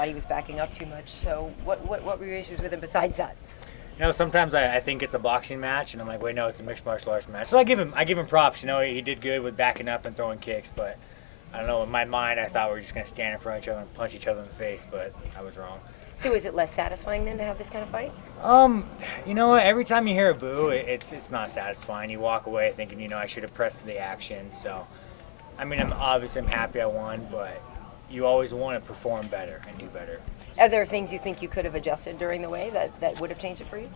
thought he was backing up too much. So what were your issues with him besides that? Sometimes I think it's a boxing match, and I'm like, wait, no, it's a mixed martial arts match. So I give him props. He did good with backing up and throwing kicks, but I don't know. In my mind, I thought we were just gonna stand in front of each other and punch each other in the face, but I was wrong. So is it less satisfying then to have this kind of fight? You know what? Every time you hear a boo, it's not satisfying. You walk away thinking, I should have pressed the action. So, I mean, I'm happy I won, but you always want to perform better and do better. Are there things you think you could have adjusted during the way that would have changed it for you?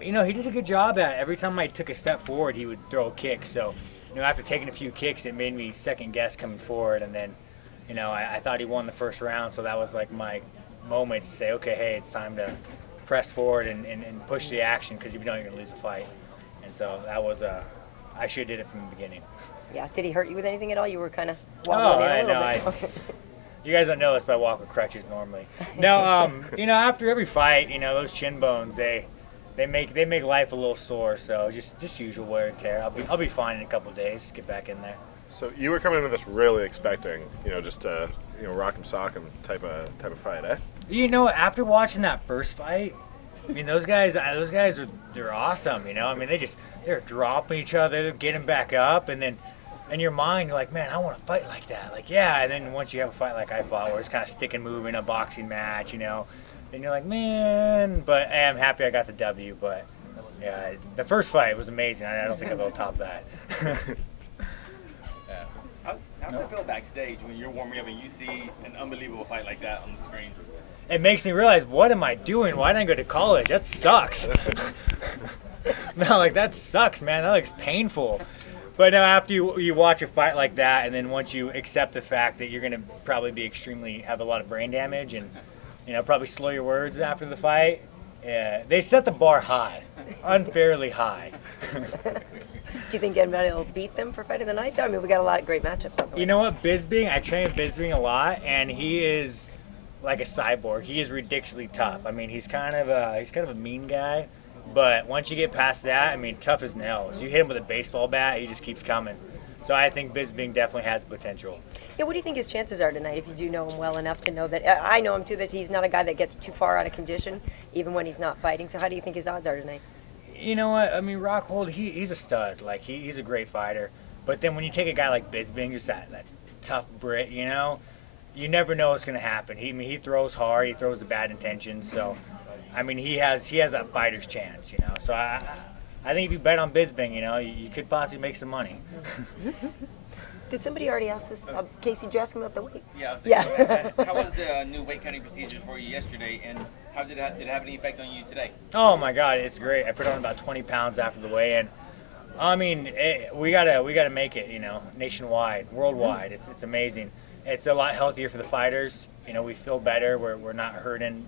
He did a good job at it. Every time I took a step forward, he would throw a kick. So, after taking a few kicks, it made me second guess coming forward. And then, I thought he won the first round, so that was like my moment to say, okay, hey, it's time to press forward and push the action, because if you don't, you're going to lose the fight. And so that was I should have did it from the beginning. Yeah. Did he hurt you with anything at all? You were kind of wobbling in a little bit. You guys don't know this, but I walk with crutches normally. No, after every fight, those chin bones, they make life a little sore. So just usual wear and tear. I'll be fine in a couple of days. Get back in there. So you were coming into this really expecting, just to, rock 'em, sock 'em type of fight, eh? After watching that first fight, I mean, those guys they're awesome. They're dropping each other, they're getting back up, and then in your mind, you're like, man, I want to fight like that. Like, yeah, and then once you have a fight like I fought, where it's kind of stick and move in a boxing match, then you're like, man, but hey, I'm happy I got the W. But yeah, the first fight was amazing. I don't think I'll top that. How does it feel backstage when you're warming up and you see an unbelievable fight like that on the screen? It makes me realize, what am I doing? Why didn't I go to college? That sucks. No, that sucks, man. That looks painful. But now after you watch a fight like that, and then once you accept the fact that you're going to probably have a lot of brain damage and, probably slow your words after the fight, they set the bar high, unfairly high. Do you think anybody will beat them for fight of the night? I mean, we got a lot of great matchups. You know what, Bisping, I train Bisping a lot, and he is like a cyborg. He is ridiculously tough. I mean, he's kind of a mean guy, but once you get past that, I mean, tough as nails. You hit him with a baseball bat, he just keeps coming. So I think Bisping definitely has potential. Yeah, what do you think his chances are tonight, if you do know him well enough to know that? I know him too, that he's not a guy that gets too far out of condition, even when he's not fighting. So how do you think his odds are tonight? You know what? I mean, Rockhold, he's a stud. He's a great fighter. But then when you take a guy like Bisping, just that tough Brit, you never know what's going to happen. He throws hard. He throws the bad intentions. So, I mean, he has a fighter's chance, So I think if you bet on Bisping, you could possibly make some money. Did somebody already ask this? Casey, did you ask him about the weight? Yeah. How was the new weight cutting procedure for you yesterday, and how did it have any effect on you today? Oh my God, it's great. I put on about 20 pounds after the weigh-in. I mean, we gotta make it, nationwide, worldwide. It's amazing. It's a lot healthier for the fighters. We feel better. We're not hurting,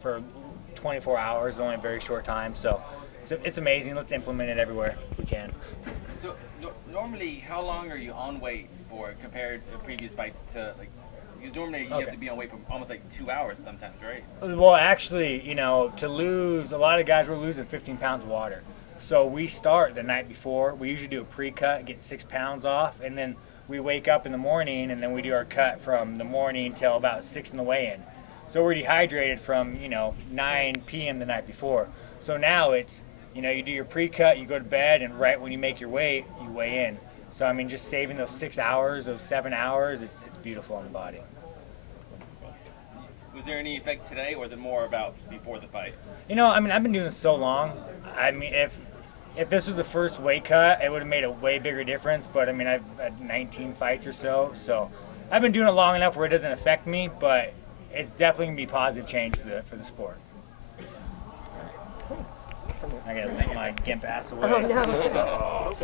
for 24 hours, only a very short time. So it's amazing. Let's implement it everywhere if we can. So normally, how long are you on weight for compared to previous fights to because normally you have to be on weight for almost 2 hours sometimes, right? Well, actually, to lose, a lot of guys were losing 15 pounds of water. So we start the night before. We usually do a pre-cut, get 6 pounds off, and then we wake up in the morning, and then we do our cut from the morning till about 6 in the weigh-in. So we're dehydrated from, 9 p.m. the night before. So now it's, you do your pre-cut, you go to bed, and right when you make your weight, you weigh in. So, I mean, just saving those 6 hours, those 7 hours, it's beautiful on the body. Was there any effect today, or is it more about before the fight? I've been doing this so long. I mean, if this was the first weight cut, it would have made a way bigger difference. But, I mean, I've had 19 fights or so. So I've been doing it long enough where it doesn't affect me, but it's definitely going to be a positive change for the sport. I got to let my gimp ass away. Oh, no.